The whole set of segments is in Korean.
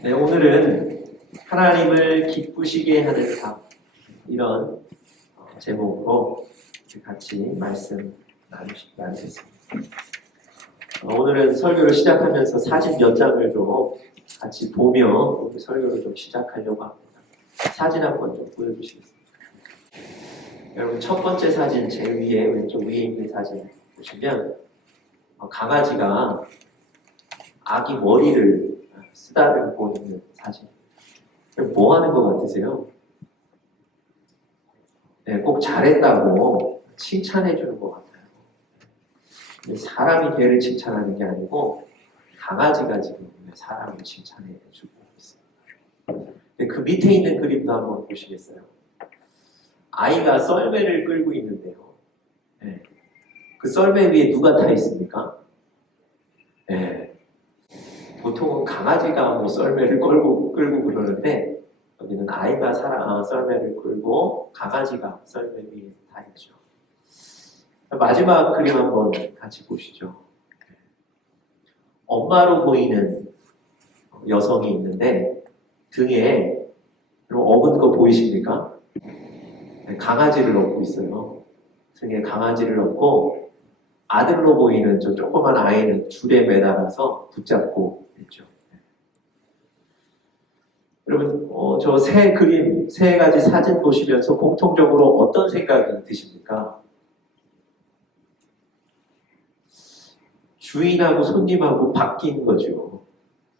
네, 오늘은 하나님을 기쁘시게 하는 삶, 이런 제목으로 같이 말씀 나누겠습니다. 오늘은 설교를 시작하면서 사진 몇 장을 좀 같이 보며 설교를 좀 시작하려고 합니다. 사진 한번 좀 보여주시겠습니다. 여러분, 첫 번째 사진 제 위에, 왼쪽 위에 있는 사진 보시면 강아지가 아기 머리를 쓰다듬고 있는 사진. 뭐 하는 것 같으세요? 네, 꼭 잘했다고 칭찬해 주는 것 같아요. 사람이 걔를 칭찬하는 게 아니고 강아지가 지금 사람을 칭찬해 주고 있습니다. 그 밑에 있는 그림도 한번 보시겠어요? 아이가 썰매를 끌고 있는데요. 네. 그 썰매 위에 누가 타 있습니까? 네. 보통은 강아지가 썰매를 끌고 그러는데 여기는 아이가 썰매를 끌고 강아지가 썰매 위에 타 있죠. 마지막 그림 한번 같이 보시죠. 엄마로 보이는 여성이 있는데 등에 업은 거 보이십니까? 강아지를 업고 있어요. 등에 강아지를 업고 아들로 보이는 저 조그만 아이는 줄에 매달아서 붙잡고 있죠. 여러분, 저 세 그림, 세 가지 사진 보시면서 공통적으로 어떤 생각이 드십니까? 주인하고 손님하고 바뀐 거죠.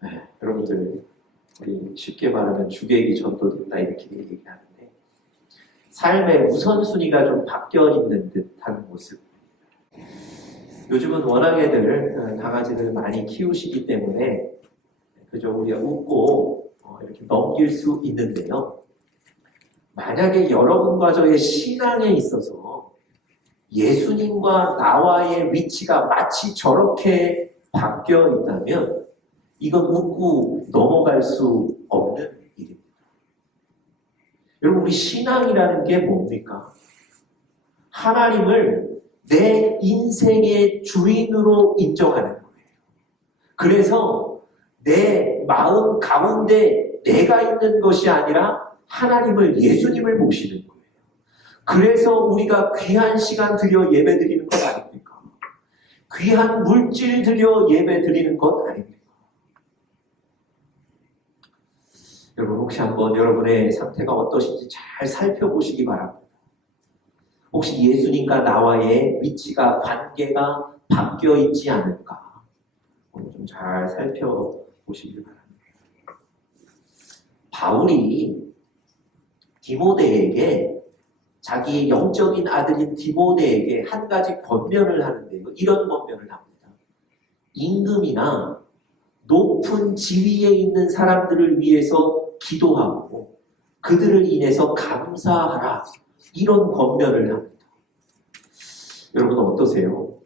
네, 여러분들, 우리 쉽게 말하면 주객이 전도된다 이렇게 얘기하는데 삶의 우선순위가 좀 바뀌어 있는 듯한 모습. 요즘은 워낙에들 강아지들 많이 키우시기 때문에 그저 우리가 웃고 이렇게 넘길 수 있는데요. 만약에 여러분과 저의 신앙에 있어서 예수님과 나와의 위치가 마치 저렇게 바뀌어 있다면 이건 웃고 넘어갈 수 없는 일입니다. 여러분, 우리 신앙이라는 게 뭡니까? 하나님을 내 인생의 주인으로 인정하는 거예요. 그래서 내 마음 가운데 내가 있는 것이 아니라 하나님을, 예수님을 모시는 거예요. 그래서 우리가 귀한 시간 들여 예배 드리는 것 아닙니까? 귀한 물질 들여 예배 드리는 것 아닙니까? 여러분, 혹시 한번 여러분의 상태가 어떠신지 잘 살펴보시기 바랍니다. 혹시 예수님과 나와의 위치가, 관계가 바뀌어 있지 않을까? 좀 잘 살펴보시기 바랍니다. 바울이 디모데에게, 자기의 영적인 아들인 디모데에게 한 가지 권면을 하는데요. 이런 권면을 합니다. 임금이나 높은 지위에 있는 사람들을 위해서 기도하고 그들을 인해서 감사하라. 이런 권면을 합니다. 여러분 어떠세요?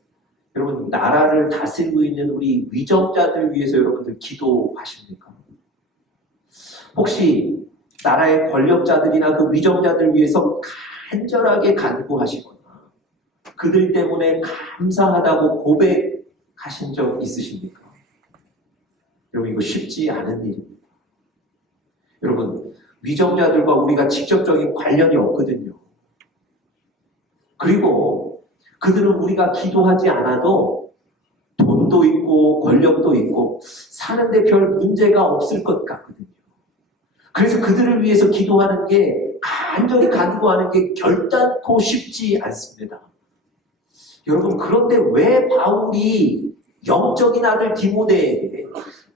여러분, 나라를 다스리고 있는 우리 위정자들 위해서 여러분들 기도하십니까? 혹시 나라의 권력자들이나 그 위정자들 위해서 간절하게 간구하시거나 그들 때문에 감사하다고 고백하신 적 있으십니까? 여러분, 이거 쉽지 않은 일입니다. 여러분, 위정자들과 우리가 직접적인 관련이 없거든요. 그리고 그들은 우리가 기도하지 않아도 돈도 있고 권력도 있고 사는데 별 문제가 없을 것 같거든요. 그래서 그들을 위해서 기도하는 게, 간절히 간구하는 게 결단코 쉽지 않습니다. 여러분, 그런데 왜 바울이 영적인 아들 디모데에게,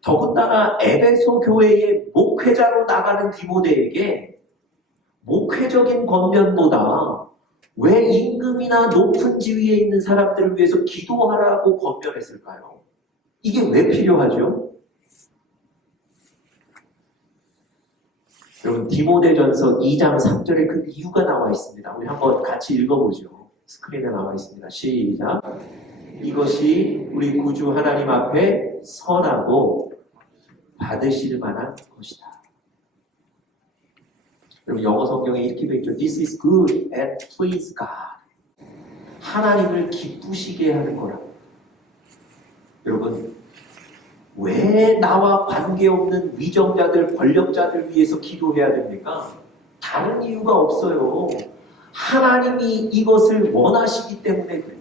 더군다나 에베소 교회의 목회자로 나가는 디모데에게 목회적인 권면보다 왜 임금이나 높은 지위에 있는 사람들을 위해서 기도하라고 권면했을까요? 이게 왜 필요하죠? 여러분, 디모데전서 2장 3절에 그 이유가 나와 있습니다. 우리 한번 같이 읽어보죠. 스크린에 나와 있습니다. 시작. 이것이 우리 구주 하나님 앞에 선하고 받으실 만한 것이다. 여러분, 영어 성경에 이렇게 되어 있죠. This is good and please God. 하나님을 기쁘시게 하는 거라. 여러분, 왜 나와 관계없는 위정자들, 권력자들 위해서 기도해야 됩니까? 다른 이유가 없어요. 하나님이 이것을 원하시기 때문에 그래요.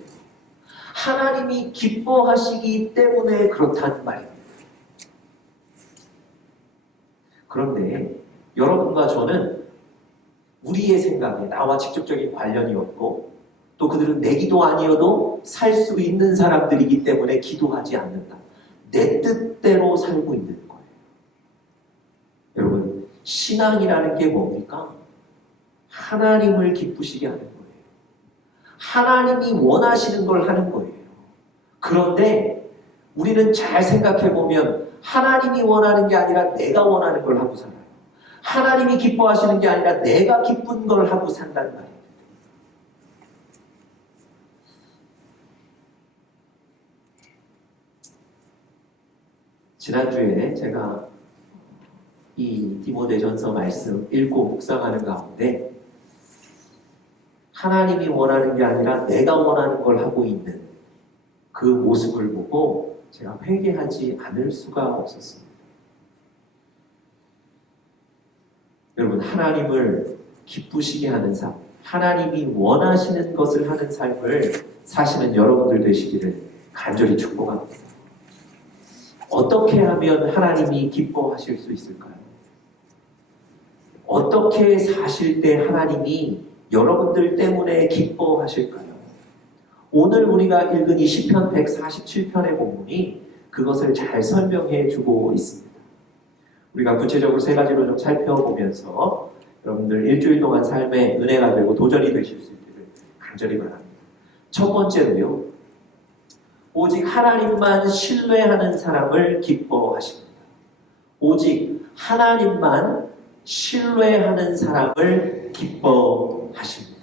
하나님이 기뻐하시기 때문에 그렇다는 말입니다. 그런데 여러분과 저는 우리의 생각에 나와 직접적인 관련이 없고 또 그들은 내 기도 아니어도 살 수 있는 사람들이기 때문에 기도하지 않는다. 내 뜻대로 살고 있는 거예요. 여러분, 신앙이라는 게 뭡니까? 하나님을 기쁘시게 하는 거예요. 하나님이 원하시는 걸 하는 거예요. 그런데 우리는 잘 생각해 보면 하나님이 원하는 게 아니라 내가 원하는 걸 하고 살아요. 하나님이 기뻐하시는 게 아니라 내가 기쁜 걸 하고 산다는 말이에요. 지난주에 제가 이 디모데전서 말씀 읽고 묵상하는 가운데 하나님이 원하는 게 아니라 내가 원하는 걸 하고 있는 그 모습을 보고 제가 회개하지 않을 수가 없었습니다. 여러분, 하나님을 기쁘시게 하는 삶, 하나님이 원하시는 것을 하는 삶을 사시는 여러분들 되시기를 간절히 축복합니다. 어떻게 하면 하나님이 기뻐하실 수 있을까요? 어떻게 사실 때 하나님이 여러분들 때문에 기뻐하실까요? 오늘 우리가 읽은 이 시편 147편의 본문이 그것을 잘 설명해 주고 있습니다. 우리가 구체적으로 세 가지로 좀 살펴보면서 여러분들 일주일 동안 삶의 은혜가 되고 도전이 되실 수 있기를 간절히 바랍니다. 첫 번째로요, 오직 하나님만 신뢰하는 사람을 기뻐하십니다. 오직 하나님만 신뢰하는 사람을 기뻐하십니다.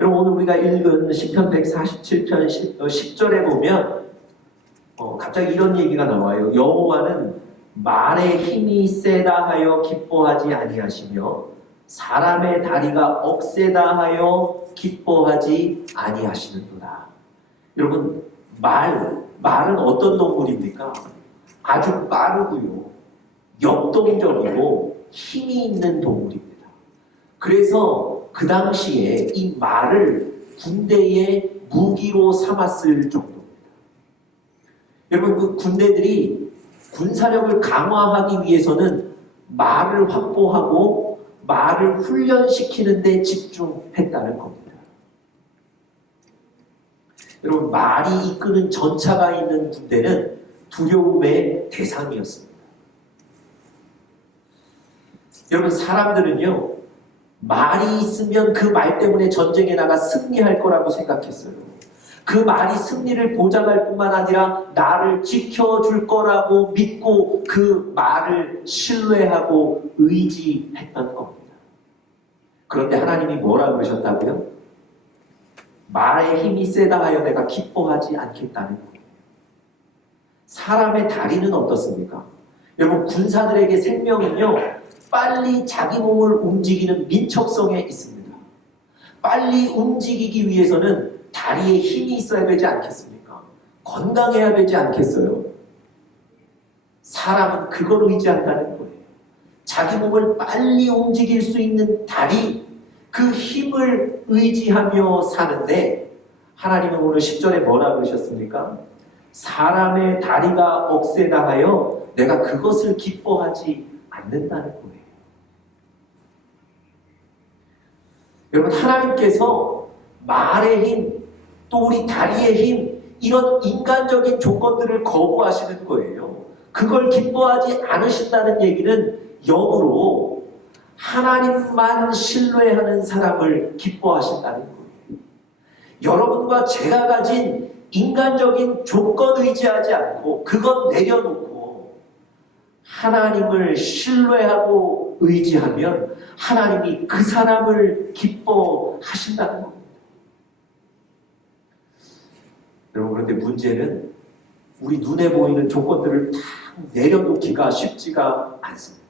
여러분, 오늘 우리가 읽은 시편 147편 10절에 보면 갑자기 이런 얘기가 나와요. 여호와는 말의 힘이 세다 하여 기뻐하지 아니하시며 사람의 다리가 억세다 하여 기뻐하지 아니하시는도다. 여러분, 말은 어떤 동물입니까? 아주 빠르고요, 역동적이고 힘이 있는 동물입니다. 그래서 그 당시에 이 말을 군대의 무기로 삼았을 정도입니다. 여러분, 그 군대들이 군사력을 강화하기 위해서는 말을 확보하고 말을 훈련시키는 데 집중했다는 겁니다. 여러분, 말이 이끄는 전차가 있는 군대는 두려움의 대상이었습니다. 여러분, 사람들은요, 말이 있으면 그 말 때문에 전쟁에 나가 승리할 거라고 생각했어요. 그 말이 승리를 보장할 뿐만 아니라 나를 지켜줄 거라고 믿고 그 말을 신뢰하고 의지했던 겁니다. 그런데 하나님이 뭐라 그러셨다고요? 말의 힘이 세다 하여 내가 기뻐하지 않겠다는 거예요. 사람의 다리는 어떻습니까? 여러분, 군사들에게 생명은요, 빨리 자기 몸을 움직이는 민첩성에 있습니다. 빨리 움직이기 위해서는 다리에 힘이 있어야 되지 않겠습니까? 건강해야 되지 않겠어요? 사람은 그걸 의지한다는 거예요. 자기 몸을 빨리 움직일 수 있는 다리, 그 힘을 의지하며 사는데 하나님은 오늘 10절에 뭐라 그러셨습니까? 사람의 다리가 억세다 하여 내가 그것을 기뻐하지 않는다는 거예요. 여러분, 하나님께서 말의 힘, 또 우리 다리의 힘, 이런 인간적인 조건들을 거부하시는 거예요. 그걸 기뻐하지 않으신다는 얘기는 역으로 하나님만 신뢰하는 사람을 기뻐하신다는 거예요. 여러분과 제가 가진 인간적인 조건 의지하지 않고 그것 내려놓고 하나님을 신뢰하고 의지하면 하나님이 그 사람을 기뻐하신다는 겁니다. 여러분, 그런데 문제는 우리 눈에 보이는 조건들을 다 내려놓기가 쉽지가 않습니다.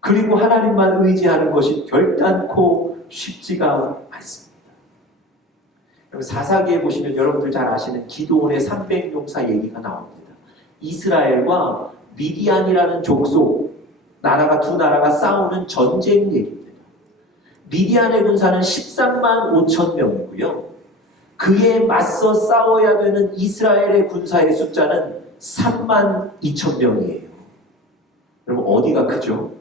그리고 하나님만 의지하는 것이 결단코 쉽지가 않습니다. 사사기에 보시면 여러분들 잘 아시는 기드온의 300용사 얘기가 나옵니다. 이스라엘과 미디안이라는 족속, 두 나라가 싸우는 전쟁 얘기입니다. 미디안의 군사는 13만 5천 명이고요. 그에 맞서 싸워야 되는 이스라엘의 군사의 숫자는 3만 2천 명이에요. 여러분 어디가 크죠?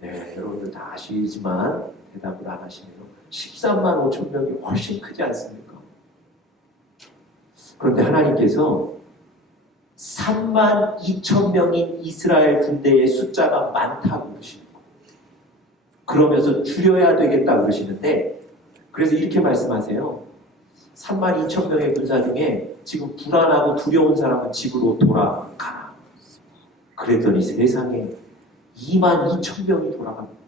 네, 여러분들 다 아시지만 대답을 안 하시네요. 13만 5천 명이 훨씬 크지 않습니까? 그런데 하나님께서 3만 2천 명인 이스라엘 군대의 숫자가 많다고 그러시는 거예요. 그러면서 줄여야 되겠다고 그러시는데, 그래서 이렇게 말씀하세요. 3만 2천 명의 군사 중에 지금 불안하고 두려운 사람은 집으로 돌아가라. 그랬더니 세상에 2만 2천 명이 돌아갑니다.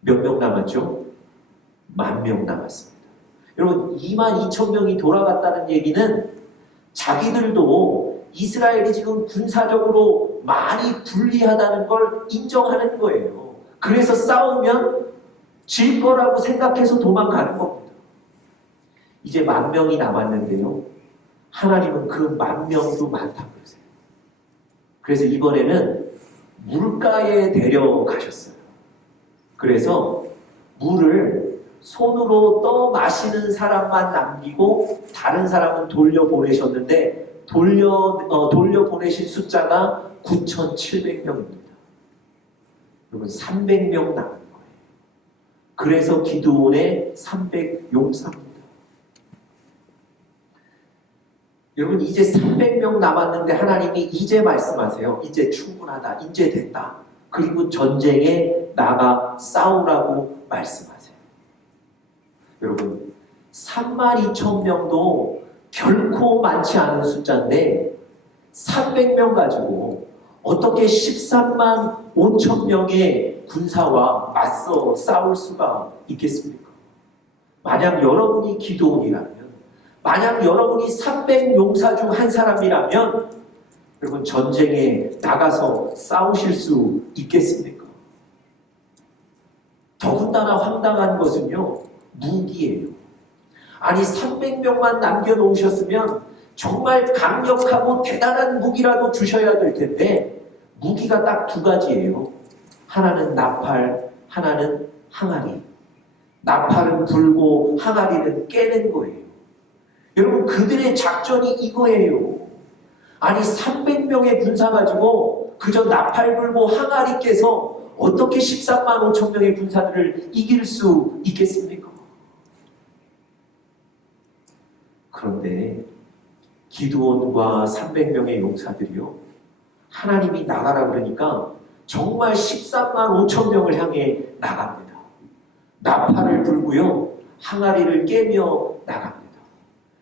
몇 명 남았죠? 10,000명 남았습니다. 여러분 2만 2천 명이 돌아갔다는 얘기는 자기들도 이스라엘이 지금 군사적으로 많이 불리하다는 걸 인정하는 거예요. 그래서 싸우면 질 거라고 생각해서 도망가는 겁니다. 이제 10,000명이 남았는데요. 하나님은 그 10,000명도 많다고 그러세요. 그래서 이번에는 물가에 데려가셨어요. 그래서 물을 손으로 떠 마시는 사람만 남기고 다른 사람은 돌려보내셨는데 돌려보내신 숫자가 9,700명입니다. 여러분 300명 남은 거예요. 그래서 기드온의 300용사입니다. 여러분 이제 300명 남았는데 하나님이 이제 말씀하세요. 이제 충분하다. 이제 됐다. 그리고 전쟁에 나가 싸우라고 말씀하세요. 여러분 32,000명도 결코 많지 않은 숫자인데 300명 가지고 어떻게 13만 5천 명의 군사와 맞서 싸울 수가 있겠습니까? 만약 여러분이 기드온이라면, 만약 여러분이 300용사 중 한 사람이라면 여러분 전쟁에 나가서 싸우실 수 있겠습니까? 더군다나 황당한 것은요, 무기예요. 아니 300명만 남겨놓으셨으면 정말 강력하고 대단한 무기라도 주셔야 될 텐데 무기가 딱 2가지예요. 하나는 나팔, 하나는 항아리. 나팔은 불고 항아리는 깨는 거예요. 여러분 그들의 작전이 이거예요. 아니 300명의 군사 가지고 그저 나팔 불고 항아리 깨서 어떻게 13만 5천 명의 군사들을 이길 수 있겠습니까? 그런데 기드온과 300명의 용사들이요, 하나님이 나가라 그러니까 정말 13만 5천 명을 향해 나갑니다. 나팔을 불고요, 항아리를 깨며 나갑니다.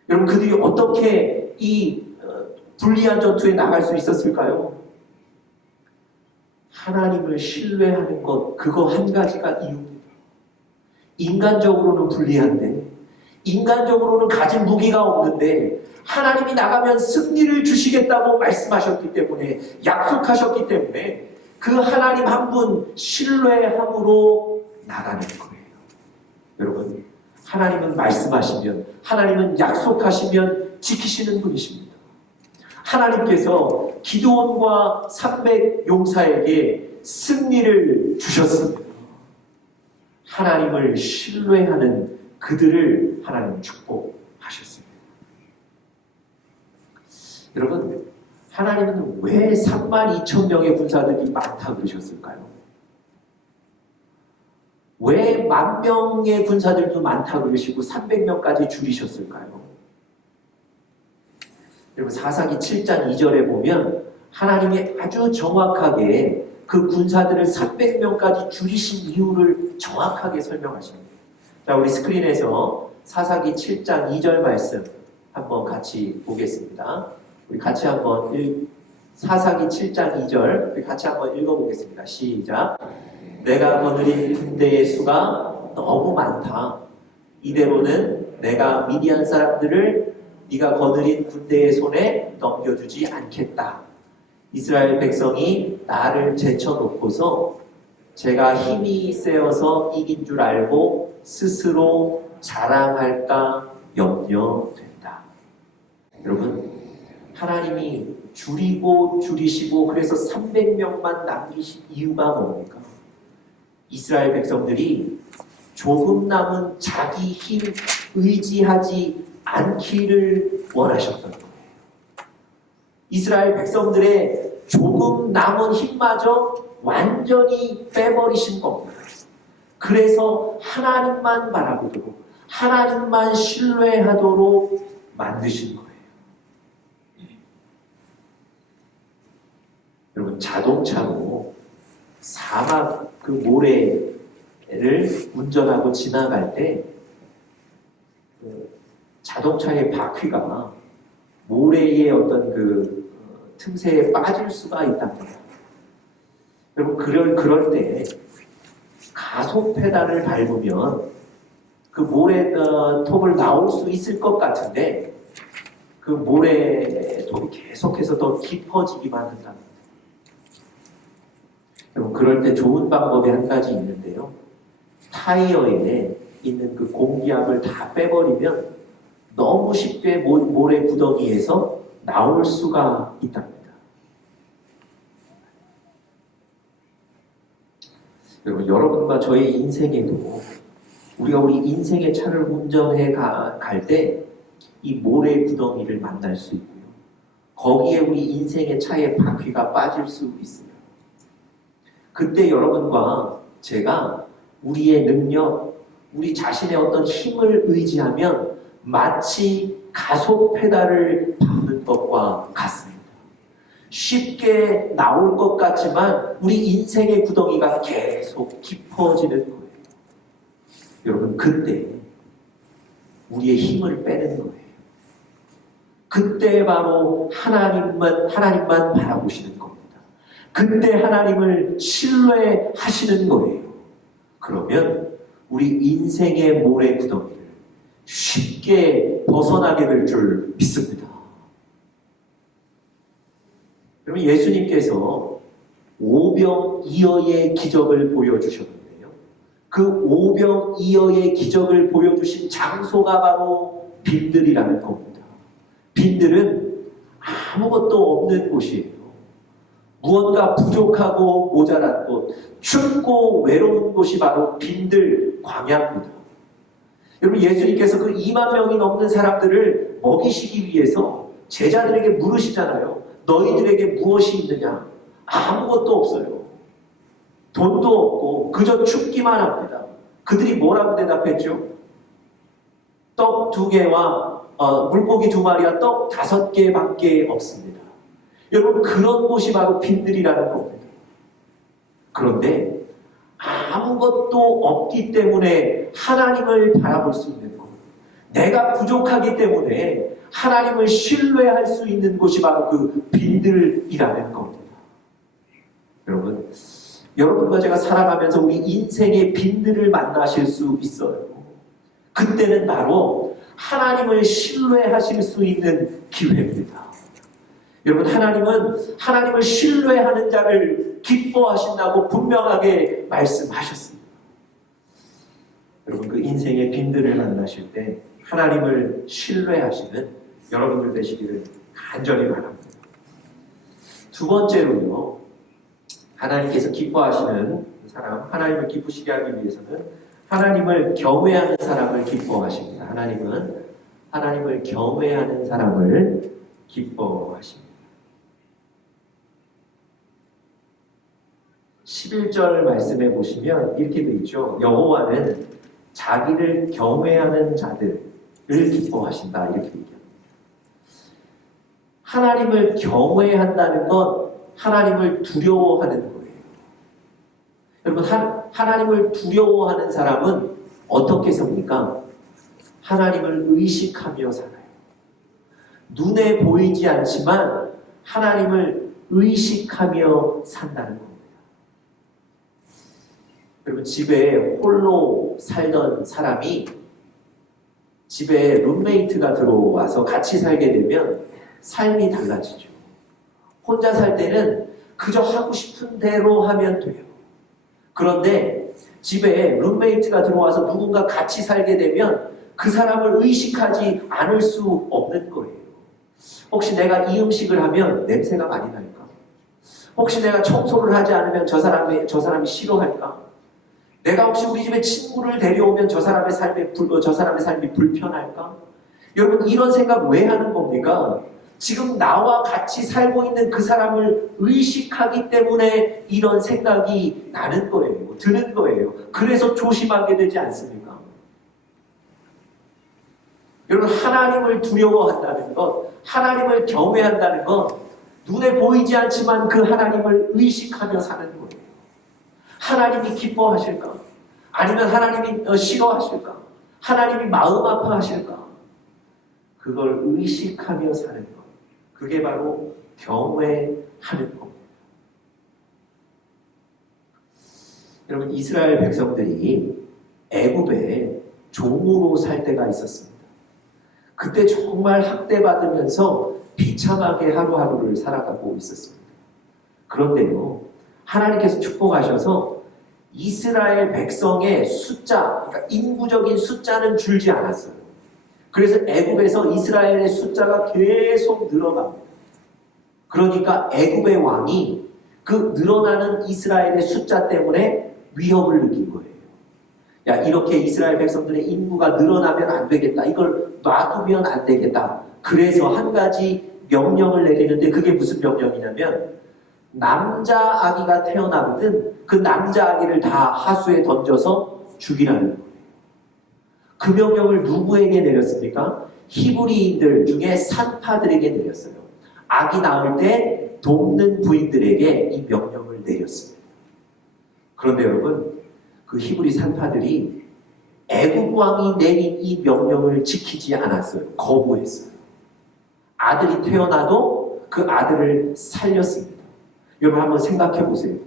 여러분 그들이 어떻게 이 불리한 전투에 나갈 수 있었을까요? 하나님을 신뢰하는 것, 그거 한 가지가 이유입니다. 인간적으로는 불리한데, 인간적으로는 가진 무기가 없는데 하나님이 나가면 승리를 주시겠다고 말씀하셨기 때문에, 약속하셨기 때문에 그 하나님 한 분 신뢰함으로 나가는 거예요. 여러분 하나님은 말씀하시면, 하나님은 약속하시면 지키시는 분이십니다. 하나님께서 기드온과 300용사에게 승리를 주셨습니다. 하나님을 신뢰하는 그들을 하나님 축복하셨습니다. 여러분 하나님은 왜 32,000명의 군사들이 많다 그러셨을까요? 왜 10,000명의 군사들도 많다 그러시고 300명까지 줄이셨을까요? 여러분 사사기 7장 2절에 보면 하나님이 아주 정확하게 그 군사들을 300명까지 줄이신 이유를 정확하게 설명하십니다. 자, 우리 스크린에서 사사기 7장 2절 말씀 한번 같이 보겠습니다. 우리 같이 한번 사사기 7장 2절 우리 같이 한번 읽어보겠습니다. 시작. 내가 거느린 군대의 수가 너무 많다. 이대로는 내가 미디안 사람들을 네가 거느린 군대의 손에 넘겨주지 않겠다. 이스라엘 백성이 나를 제쳐놓고서 제가 힘이 세어서 이긴 줄 알고 스스로 자랑할까 염려된다. 여러분, 하나님이 줄이시고 그래서 300명만 남기신 이유가 뭡니까? 이스라엘 백성들이 조금 남은 자기 힘 의지하지 않기를 원하셨던 거예요. 이스라엘 백성들의 조금 남은 힘마저 완전히 빼버리신 겁니다. 그래서 하나님만 바라보도록, 하나님만 신뢰하도록 만드신 거예요. 여러분, 자동차로 사막 그 모래를 운전하고 지나갈 때 자동차의 바퀴가 모래의 어떤 그 틈새에 빠질 수가 있답니다. 여러분, 그럴 때 가속 페달을 밟으면 그 모래 톱을 나올 수 있을 것 같은데 그 모래 톱이 계속해서 더 깊어지기만 한답니다. 여러분, 그럴 때 좋은 방법이 한 가지 있는데요. 타이어에 있는 그 공기압을 다 빼버리면 너무 쉽게 모래 구덩이에서 나올 수가 있답니다. 여러분, 여러분과 저의 인생에도 우리가 우리 인생의 차를 운전해 갈 때 이 모래 구덩이를 만날 수 있고요. 거기에 우리 인생의 차의 바퀴가 빠질 수 있어요. 그때 여러분과 제가 우리의 능력, 우리 자신의 어떤 힘을 의지하면 마치 가속 페달을 밟는 것과 같습니다. 쉽게 나올 것 같지만 우리 인생의 구덩이가 계속 깊어지는 거예요. 여러분, 그때 우리의 힘을 빼는 거예요. 그때 바로 하나님만 바라보시는 겁니다. 그때 하나님을 신뢰하시는 거예요. 그러면 우리 인생의 모래 구덩이를 쉽게 벗어나게 될 줄 믿습니다. 여러분, 예수님께서 오병이어의 기적을 보여주셨는데요. 그 오병이어의 기적을 보여주신 장소가 바로 빈들이라는 겁니다. 빈들은 아무것도 없는 곳이에요. 무언가 부족하고 모자란 곳, 춥고 외로운 곳이 바로 빈들 광야입니다. 여러분, 예수님께서 그 2만 명이 넘는 사람들을 먹이시기 위해서 제자들에게 물으시잖아요. 너희들에게 무엇이 있느냐? 아무것도 없어요. 돈도 없고 그저 춥기만 합니다. 그들이 뭐라고 대답했죠? 떡 2개와 물고기 2마리와 떡 5개밖에 없습니다. 여러분, 그런 곳이 바로 빈들이라는 겁니다. 그런데 아무것도 없기 때문에 하나님을 바라볼 수 있는 것, 내가 부족하기 때문에 하나님을 신뢰할 수 있는 곳이 바로 그 빈들이라는 겁니다. 여러분과 제가 살아가면서 우리 인생의 빈들을 만나실 수 있어요. 그때는 바로 하나님을 신뢰하실 수 있는 기회입니다. 여러분, 하나님은 하나님을 신뢰하는 자를 기뻐하신다고 분명하게 말씀하셨습니다. 여러분, 그 인생의 빈들을 만나실 때 하나님을 신뢰하시는 여러분들 되시기를 간절히 바랍니다. 두 번째로요, 하나님께서 기뻐하시는 사람, 하나님을 기쁘시게 하기 위해서는 하나님을 경외하는 사람을 기뻐하십니다. 하나님은 하나님을 경외하는 사람을 기뻐하십니다. 11절 말씀에 보시면 이렇게 되어 있죠. 여호와는 자기를 경외하는 자들을 기뻐하신다, 이렇게 얘기합니다. 하나님을 경외한다는 건 하나님을 두려워하는 거예요. 여러분, 하나님을 두려워하는 사람은 어떻게 삽니까? 하나님을 의식하며 살아요. 눈에 보이지 않지만 하나님을 의식하며 산다는 겁니다. 여러분, 집에 홀로 살던 사람이 집에 룸메이트가 들어와서 같이 살게 되면 삶이 달라지죠. 혼자 살 때는 그저 하고 싶은 대로 하면 돼요. 그런데 집에 룸메이트가 들어와서 누군가 같이 살게 되면 그 사람을 의식하지 않을 수 없는 거예요. 혹시 내가 이 음식을 하면 냄새가 많이 날까? 혹시 내가 청소를 하지 않으면 저 사람이 싫어할까? 내가 혹시 우리 집에 친구를 데려오면 저 사람의 삶이 불편할까? 여러분, 이런 생각 왜 하는 겁니까? 지금 나와 같이 살고 있는 그 사람을 의식하기 때문에 이런 생각이 나는 거예요. 드는 거예요. 그래서 조심하게 되지 않습니까? 여러분, 하나님을 두려워한다는 것, 하나님을 경외한다는 것, 눈에 보이지 않지만 그 하나님을 의식하며 사는 거예요. 하나님이 기뻐하실까? 아니면 하나님이 싫어하실까? 하나님이 마음 아파하실까? 그걸 의식하며 사는 것. 그게 바로 경외하는 겁니다. 여러분, 이스라엘 백성들이 애굽에 종으로 살 때가 있었습니다. 그때 정말 학대받으면서 비참하게 하루하루를 살아가고 있었습니다. 그런데요, 하나님께서 축복하셔서 이스라엘 백성의 숫자, 그러니까 인구적인 숫자는 줄지 않았어요. 그래서 애굽에서 이스라엘의 숫자가 계속 늘어갑니다. 그러니까 애굽의 왕이 그 늘어나는 이스라엘의 숫자 때문에 위협을 느낀 거예요. 야, 이렇게 이스라엘 백성들의 인구가 늘어나면 안 되겠다. 이걸 놔두면 안 되겠다. 그래서 한 가지 명령을 내리는데 그게 무슨 명령이냐면 남자 아기가 태어나거든 그 남자 아기를 다 하수에 던져서 죽이라는 거예요. 그 명령을 누구에게 내렸습니까? 히브리인들 중에 산파들에게 내렸어요. 아기 낳을 때 돕는 부인들에게 이 명령을 내렸습니다. 그런데 여러분, 그 히브리 산파들이 애굽 왕이 내린 이 명령을 지키지 않았어요. 거부했어요. 아들이 태어나도 그 아들을 살렸습니다. 여러분, 한번 생각해 보세요.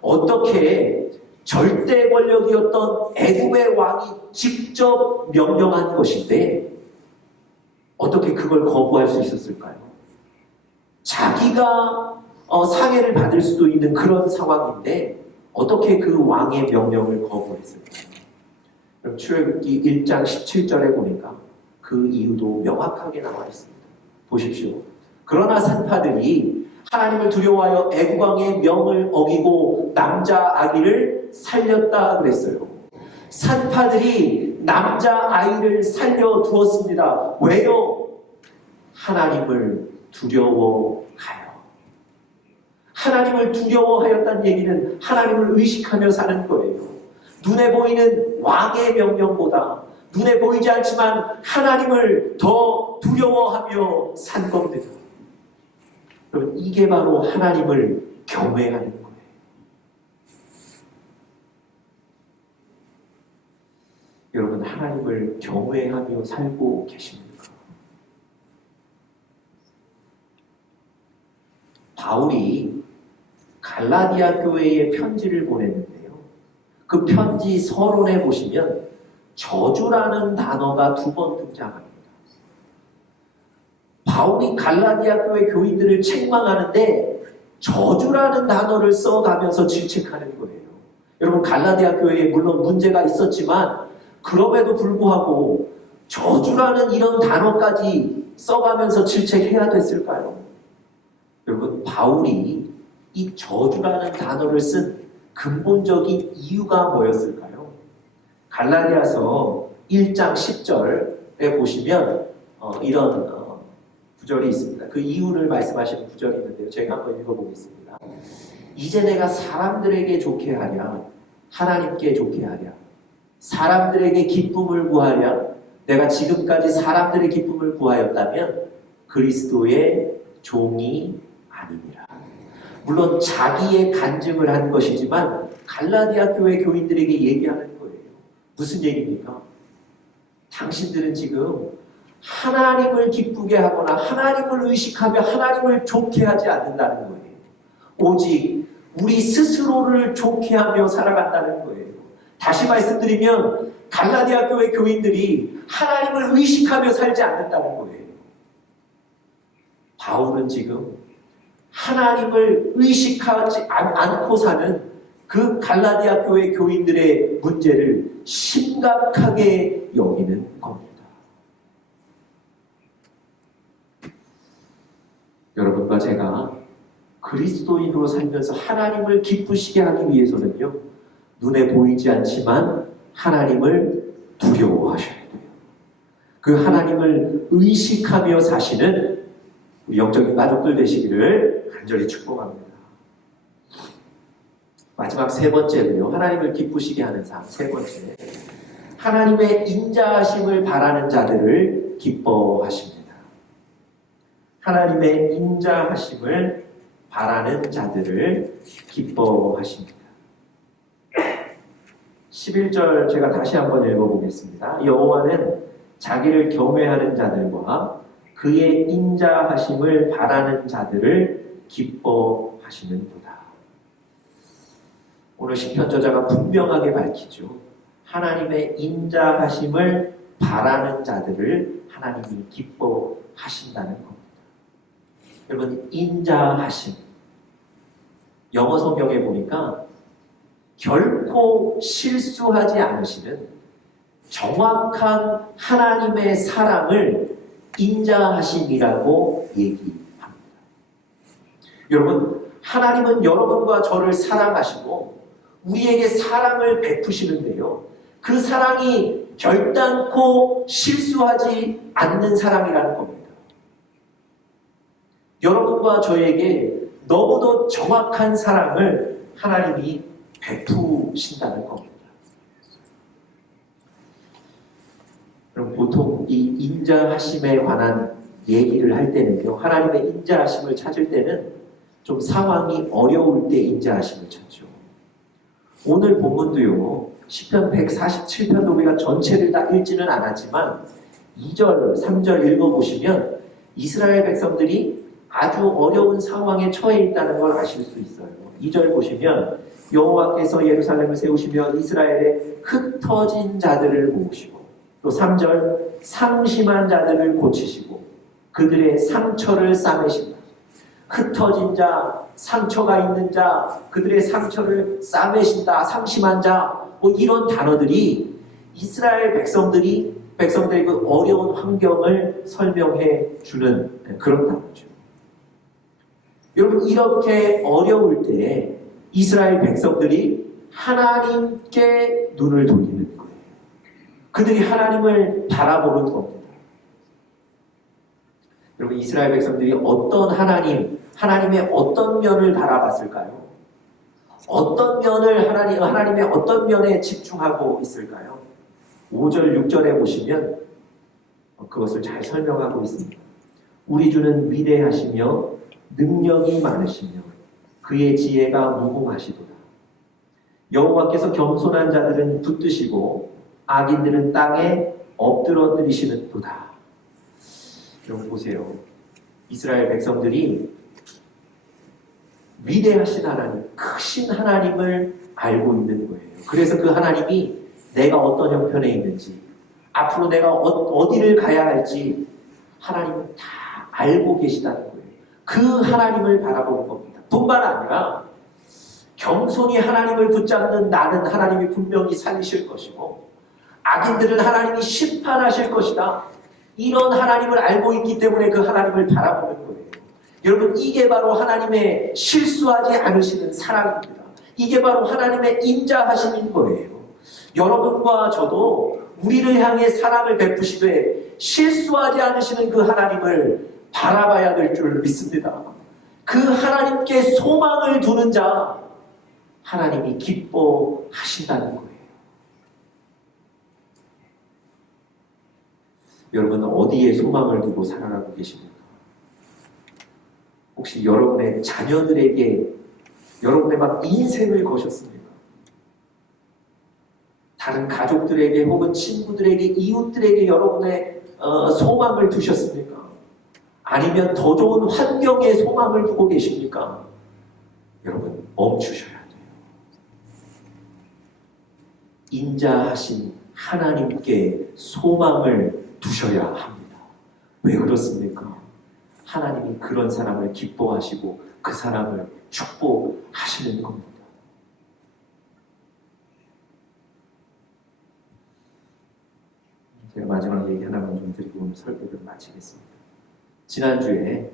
어떻게 절대 권력이었던 애굽의 왕이 직접 명령한 것인데 어떻게 그걸 거부할 수 있었을까요? 자기가 상해를 받을 수도 있는 그런 상황인데 어떻게 그 왕의 명령을 거부했을까요? 그럼 출애굽기 1장 17절에 보니까 그 이유도 명확하게 나와 있습니다. 보십시오. 그러나 산파들이 하나님을 두려워하여 애굽 왕의 명을 어기고 남자 아기를 살렸다 그랬어요. 산파들이 남자 아이를 살려두었습니다. 왜요? 하나님을 두려워하여. 하나님을 두려워하였다는 얘기는 하나님을 의식하며 사는 거예요. 눈에 보이는 왕의 명령보다 눈에 보이지 않지만 하나님을 더 두려워하며 산 겁니다. 여러분, 이게 바로 하나님을 경외하는 거예요. 여러분, 하나님을 경외하며 살고 계십니까? 바울이 갈라디아 교회에 편지를 보냈는데요. 그 편지 서론에 보시면 저주라는 단어가 2번 등장합니다. 바울이 갈라디아 교회 교인들을 책망하는데 저주라는 단어를 써가면서 질책하는 거예요. 여러분, 갈라디아 교회에 물론 문제가 있었지만 그럼에도 불구하고 저주라는 이런 단어까지 써가면서 질책해야 됐을까요? 여러분, 바울이 이 저주라는 단어를 쓴 근본적인 이유가 뭐였을까요? 갈라디아서 1장 10절에 보시면 이런 구절이 있습니다. 그 이유를 말씀하시는 구절이 있는데요. 제가 한번 읽어보겠습니다. 이제 내가 사람들에게 좋게 하랴, 하나님께 좋게 하랴, 사람들에게 기쁨을 구하랴. 내가 지금까지 사람들의 기쁨을 구하였다면 그리스도의 종이 아니니라. 물론 자기의 간증을 한 것이지만 갈라디아 교회 교인들에게 얘기하는 거예요. 무슨 얘기입니까? 당신들은 지금 하나님을 기쁘게 하거나 하나님을 의식하며 하나님을 좋게 하지 않는다는 거예요. 오직 우리 스스로를 좋게 하며 살아간다는 거예요. 다시 말씀드리면 갈라디아 교회 교인들이 하나님을 의식하며 살지 않는다는 거예요. 바울은 지금 하나님을 의식하지 않고 사는 그 갈라디아 교회 교인들의 문제를 심각하게 여기는 겁니다. 여러분과 제가 그리스도인으로 살면서 하나님을 기쁘시게 하기 위해서는요, 눈에 보이지 않지만 하나님을 두려워하셔야 돼요. 그 하나님을 의식하며 사시는 우리 영적인 가족들 되시기를 간절히 축복합니다. 마지막 세 번째로요, 하나님을 기쁘시게 하는 삶. 세 번째, 하나님의 인자하심을 바라는 자들을 기뻐하십니다. 하나님의 인자하심을 바라는 자들을 기뻐하십니다. 11절 제가 다시 한번 읽어보겠습니다. 여호와는 자기를 경외하는 자들과 그의 인자하심을 바라는 자들을 기뻐하시는도다. 오늘 시편 저자가 분명하게 밝히죠. 하나님의 인자하심을 바라는 자들을 하나님이 기뻐하신다는 겁니다. 여러분, 인자하심, 영어 성경에 보니까 결코 실수하지 않으시는 정확한 하나님의 사랑을 인자하심이라고 얘기합니다. 여러분, 하나님은 여러분과 저를 사랑하시고 우리에게 사랑을 베푸시는데요, 그 사랑이 결단코 실수하지 않는 사랑이라는 겁니다. 여러분과 저에게 너무도 정확한 사랑을 하나님이 베푸신다는 겁니다. 그럼 보통 이 인자하심에 관한 얘기를 할 때는요, 하나님의 인자하심을 찾을 때는 좀 상황이 어려울 때 인자하심을 찾죠. 오늘 본문도요, 시편 147편도 우리가 전체를 다 읽지는 않았지만 2절, 3절 읽어보시면 이스라엘 백성들이 아주 어려운 상황에 처해 있다는 걸 아실 수 있어요. 2절 보시면 여호와께서 예루살렘을 세우시며 이스라엘의 흩어진 자들을 모으시고, 또 3절 상심한 자들을 고치시고 그들의 상처를 싸매신다. 흩어진 자, 상처가 있는 자, 그들의 상처를 싸매신다. 상심한 자, 뭐 이런 단어들이 이스라엘 백성들의 그 어려운 환경을 설명해 주는 그런 단어죠. 여러분, 이렇게 어려울 때 이스라엘 백성들이 하나님께 눈을 돌리는 거예요. 그들이 하나님을 바라보는 겁니다. 여러분, 이스라엘 백성들이 어떤 하나님의 어떤 면을 바라봤을까요? 어떤 면을 하나님의 어떤 면에 집중하고 있을까요? 5절, 6절에 보시면 그것을 잘 설명하고 있습니다. 우리 주는 위대하시며 능력이 많으시며 그의 지혜가 무궁하시도다. 여호와께서 겸손한 자들은 붙드시고 악인들은 땅에 엎드러뜨리시는도다. 여러분 보세요. 이스라엘 백성들이 위대하신 하나님, 크신 하나님을 알고 있는 거예요. 그래서 그 하나님이 내가 어떤 형편에 있는지, 앞으로 내가 어디를 가야 할지 하나님은 다 알고 계시다는 거예요. 그 하나님을 바라보는 겁니다. 뿐만 아니라 겸손히 하나님을 붙잡는 나는 하나님이 분명히 살리실 것이고 악인들은 하나님이 심판하실 것이다. 이런 하나님을 알고 있기 때문에 그 하나님을 바라보는 거예요. 여러분, 이게 바로 하나님의 실수하지 않으시는 사랑입니다. 이게 바로 하나님의 인자하심인 거예요. 여러분과 저도 우리를 향해 사랑을 베푸시되 실수하지 않으시는 그 하나님을 바라봐야 될 줄 믿습니다. 그 하나님께 소망을 두는 자, 하나님이 기뻐하신다는 거예요. 여러분은 어디에 소망을 두고 살아가고 계십니까? 혹시 여러분의 자녀들에게 여러분의 막 인생을 거셨습니까? 다른 가족들에게 혹은 친구들에게, 이웃들에게 여러분의 소망을 두셨습니까? 아니면 더 좋은 환경에 소망을 두고 계십니까? 여러분, 멈추셔야 돼요. 인자하신 하나님께 소망을 두셔야 합니다. 왜 그렇습니까? 하나님이 그런 사람을 기뻐하시고 그 사람을 축복하시는 겁니다. 제가 마지막 얘기 하나만 좀 드리고 오늘 설교를 마치겠습니다. 지난주에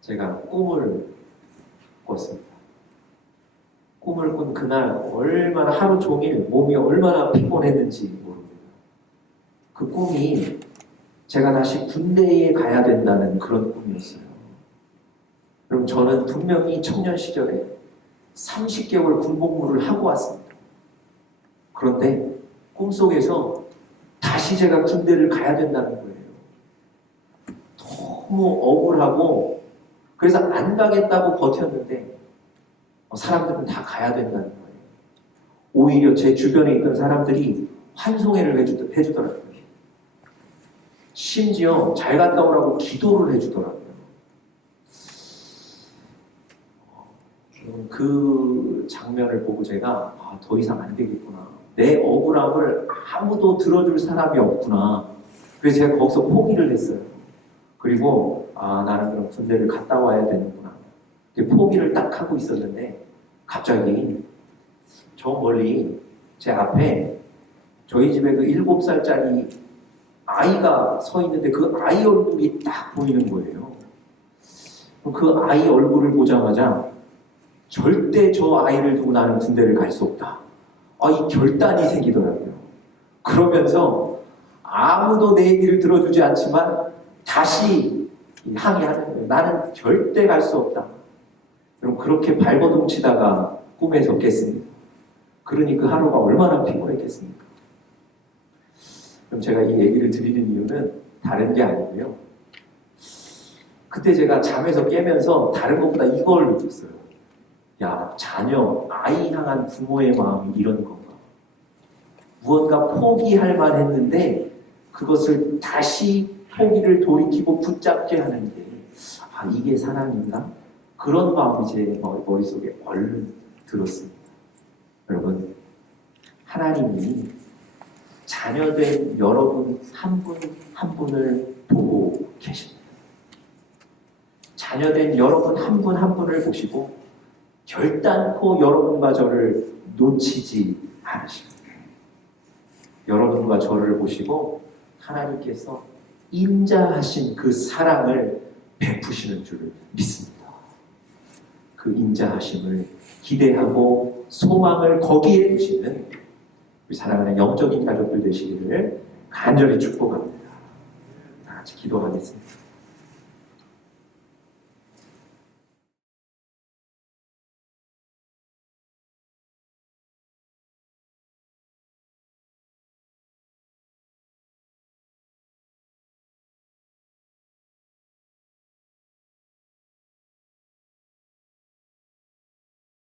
제가 꿈을 꿨습니다. 꿈을 꾼 그날 얼마나 하루 종일 몸이 얼마나 피곤했는지 모릅니다. 그 꿈이 제가 다시 군대에 가야 된다는 그런 꿈이었어요. 그럼 저는 분명히 청년 시절에 30개월 군복무를 하고 왔습니다. 그런데 꿈속에서 다시 제가 군대를 가야 된다는 거예요. 너무 억울하고 그래서 안 가겠다고 버텼는데 사람들은 다 가야 된다는 거예요. 오히려 제 주변에 있던 사람들이 환송회를 해주더라고요. 심지어 잘 갔다 오라고 기도를 해주더라고요. 그 장면을 보고 제가 더 이상 안 되겠구나. 내 억울함을 아무도 들어줄 사람이 없구나. 그래서 제가 거기서 포기를 했어요. 그리고 나는 그럼 군대를 갔다 와야 되는구나. 포기를 딱 하고 있었는데 갑자기 저 멀리 제 앞에 저희 집에 그 7살짜리 아이가 서 있는데 그 아이 얼굴이 딱 보이는 거예요. 그 아이 얼굴을 보자마자 절대 저 아이를 두고 나는 군대를 갈 수 없다. 이 결단이 생기더라고요. 그러면서 아무도 내 얘기를 들어주지 않지만 다시 항의하는 거예요. 나는 절대 갈 수 없다. 그럼 그렇게 발버둥치다가 꿈에서 깼습니다. 그러니 그 하루가 얼마나 피곤했겠습니까? 그럼 제가 이 얘기를 드리는 이유는 다른 게 아니고요. 그때 제가 잠에서 깨면서 다른 것보다 이걸 느꼈어요. 야, 자녀, 아이 향한 부모의 마음이 이런 건가? 무언가 포기할 만했는데 그것을 다시 포기를 돌이키고 붙잡게 하는 게 이게 사랑인가? 그런 마음이 제 머릿속에 얼른 들었습니다. 여러분, 하나님이 자녀된 여러분 한 분 한 분을 보고 계십니다. 자녀된 여러분 한 분 한 분을 보시고 결단코 여러분과 저를 놓치지 않으십니다. 여러분과 저를 보시고 하나님께서 인자하신 그 사랑을 베푸시는 줄을 믿습니다. 그 인자하심을 기대하고 소망을 거기에 두시는 우리 사랑하는 영적인 가족들 되시기를 간절히 축복합니다. 다 같이 기도하겠습니다.